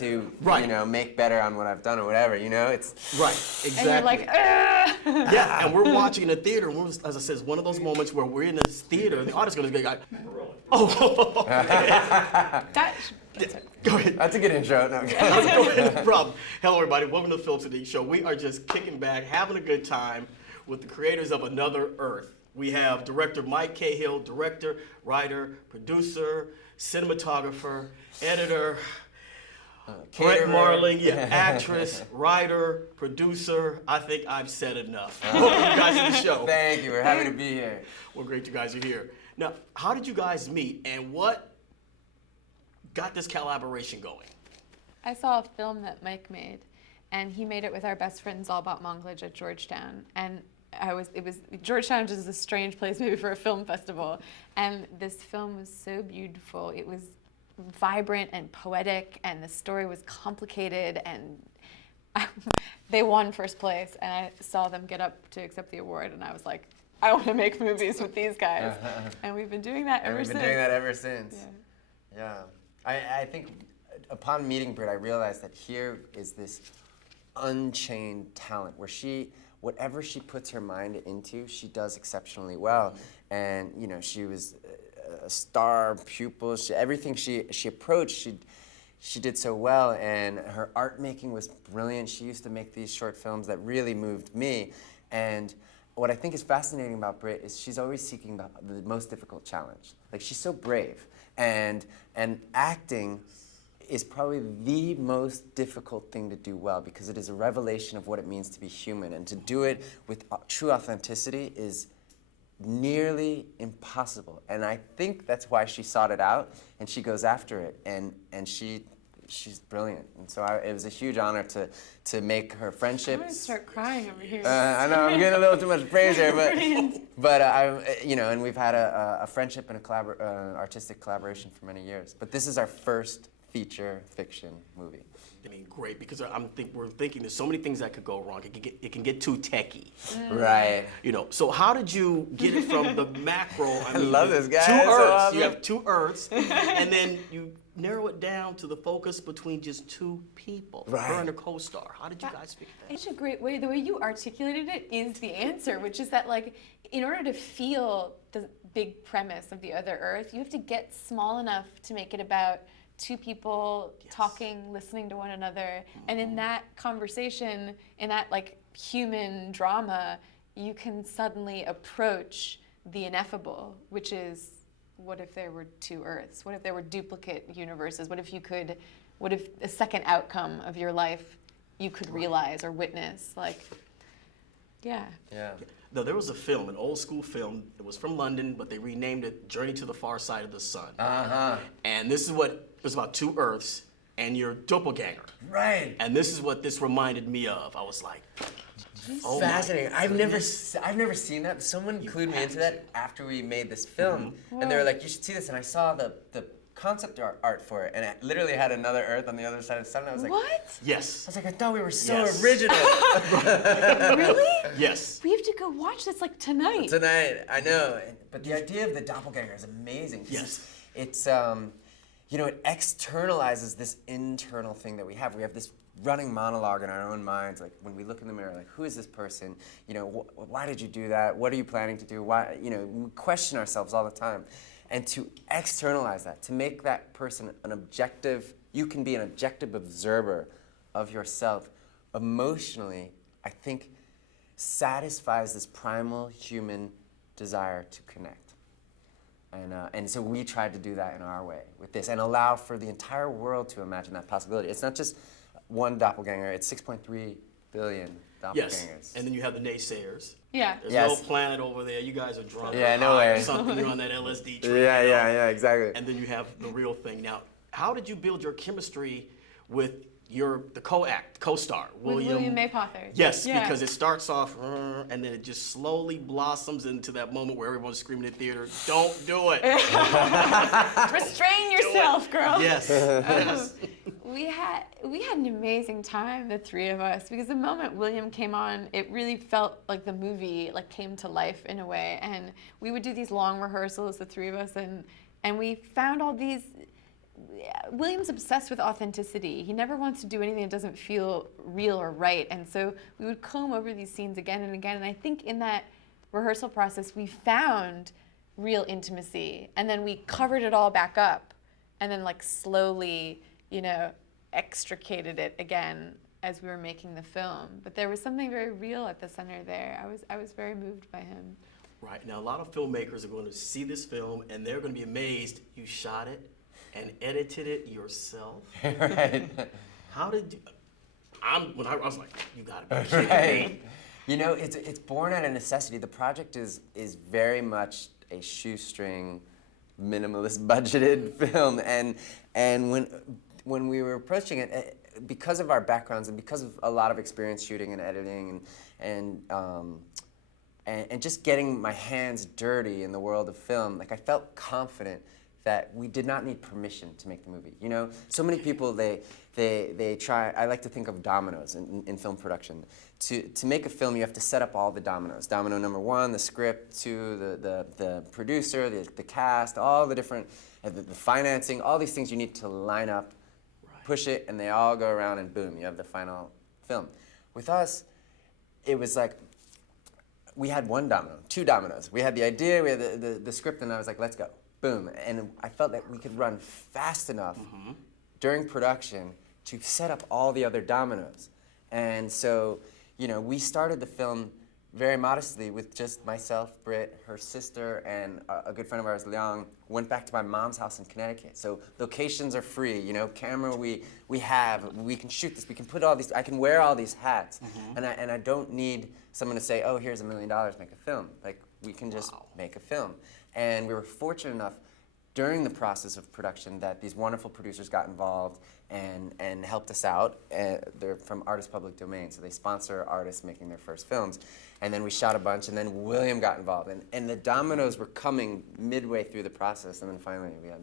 to, Right. you know, make better on what I've done or whatever, you know? It's Right, exactly. And you're like, ugh. Yeah, and we're watching in the theater, and as I said, it's one of those moments where we're in this theater, and the audience is going to be like, oh, That's go ahead. That's a good intro. No, No problem. Hello, everybody. Welcome to the PHILLIP SIDDIQ Show. We are just kicking back, having a good time with the creators of Another Earth. We have director Mike Cahill, director, writer, producer, cinematographer, editor, BRIT Marling, actress, writer, producer. I think I've said enough. Welcome you guys to the show. Thank you. We're happy to be here. Well, great you guys are here. Now, how did you guys meet, and what got this collaboration going? I saw a film that Mike made, and he made it with our best friends all about Monglage at Georgetown. And Georgetown is a strange place maybe for a film festival. And this film was so beautiful. It was vibrant and poetic, and the story was complicated, and they won first place. And I saw them get up to accept the award, and I was like, I want to make movies with these guys. And we've been doing that ever since. We've been doing that ever since. Yeah. I think upon meeting Britt, I realized that here is this unchained talent where whatever she puts her mind into, she does exceptionally well. And you know, she was a star pupil. Everything she approached, she did so well. And her art making was brilliant. She used to make these short films that really moved me. And what I think is fascinating about Britt is she's always seeking the most difficult challenge. Like, she's so brave. And acting is probably the most difficult thing to do well, because it is a revelation of what it means to be human. And to do it with true authenticity is nearly impossible. And I think that's why she sought it out, and she goes after it. And she's brilliant. And so it was a huge honor to make her friendships. I'm gonna start crying over here. I know I'm getting a little too much praise here, but you know, and we've had a friendship and artistic collaboration for many years. But this is our first feature fiction movie. I mean, great, because we're thinking there's so many things that could go wrong. It can get too techie. Right. You know, so how did you get it from the macro? I love this guy. Two It's Earths. so awesome. You have two Earths, and then you narrow it down to the focus between just two people, Right. her and her co-star. How did you guys figure that? It's a great way. The way you articulated it is the answer, which is that, like, in order to feel the big premise of The Other Earth, you have to get small enough to make it about two people talking, listening to one another. And in that conversation, in that, like, human drama, you can suddenly approach the ineffable, which is, what if there were two Earths? What if there were duplicate universes? What if a second outcome of your life you could realize or witness? Like, yeah. Yeah. No, there was a film, an old school film. It was from London, but they renamed it Journey to the Far Side of the Sun. And this is what it was about: two Earths and your doppelganger. Right. And this is what this reminded me of. I was like, oh, fascinating. I've never seen that. Someone clued me into that after we made this film, and they were like, "You should see this." And I saw the concept art for it, and it literally had another Earth on the other side of the sun. And I was like, What? Yes. I was like, I thought we were so Yes. original. Really? Yes. We have to go watch this, like, tonight. Tonight, I know. But the idea of the doppelganger is amazing. Yes. It's you know, it externalizes this internal thing that we have. We have this running monologue in our own minds, like when we look in the mirror, like, who is this person? You know, why did you do that? What are you planning to do? Why? You know, we question ourselves all the time. And to externalize that, to make that person an objective, you can be an objective observer of yourself emotionally, I think satisfies this primal human desire to connect. And so we tried to do that in our way with this and allow for the entire world to imagine that possibility. It's not just one doppelganger, it's 6.3 billion doppelgangers. Yes. And then you have the naysayers. Yeah. There's Yes. no planet over there. You guys are drunk. Yeah, or no high or way. something. You're on that LSD train. Yeah, exactly. And then you have the real thing. Now, how did you build your chemistry with the co-star, William Maypother. Yes, Yeah. because it starts off and then it just slowly blossoms into that moment where everyone's screaming in the theater, "Don't do it!" Restrain yourself, girl. Yes. Yes. We had an amazing time, the three of us, because the moment William came on, it really felt like the movie came to life in a way. And we would do these long rehearsals, the three of us, and we found all these William's obsessed with authenticity. He never wants to do anything that doesn't feel real or right. And so we would comb over these scenes again and again. And I think in that rehearsal process, we found real intimacy. And then we covered it all back up and then like slowly, you know, extricated it again as we were making the film. But there was something very real at the center there. I was very moved by him. Right. Now, a lot of filmmakers are going to see this film and they're going to be amazed you shot it and edited it yourself. Right. How did you, when I was like, you gotta be kidding Right. me. You know, it's born out of necessity. The project is very much a shoestring, minimalist budgeted film, and when we were approaching it, because of our backgrounds and because of a lot of experience shooting and editing and just getting my hands dirty in the world of film, like I felt confident that we did not need permission to make the movie. You know, so many people they try. I like to think of dominoes in film production. To make a film, you have to set up all the dominoes. Domino number one, the script. Two, the producer, the cast, all the different, the financing, all these things you need to line up, push it, and they all go around, and boom, you have the final film. With us, it was like we had one domino, two dominoes. We had the idea, we had the script, and I was like, let's go. Boom. And I felt that we could run fast enough during production to set up all the other dominoes. And so, you know, we started the film very modestly with just myself, Britt, her sister, and a good friend of ours, Leong. Went back to my mom's house in Connecticut. So locations are free, you know, camera we have, we can shoot this, we can put all these, I can wear all these hats. And I don't need someone to say, oh, here's $1 million, make a film. Like, we can just make a film. And we were fortunate enough during the process of production that these wonderful producers got involved and helped us out. They're from Artist Public Domain, so they sponsor artists making their first films. And then we shot a bunch, and then William got involved. And the dominoes were coming midway through the process, and then finally we had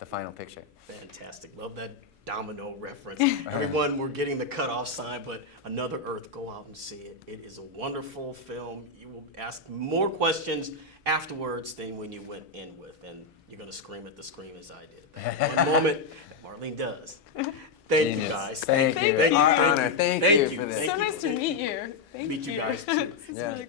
the final picture. Fantastic. Love that domino reference. Everyone, we're getting the cutoff sign, but Another Earth, go out and see it. It is a wonderful film. You will ask more questions afterwards than when you went in with, and you're going to scream at the screen as I did. One moment that Marlene does. Thank you, guys. Thank you. Thank you. Our honor. Thank you for this. So nice to meet you. Thank Meet you you. guys, too. This is Yeah. really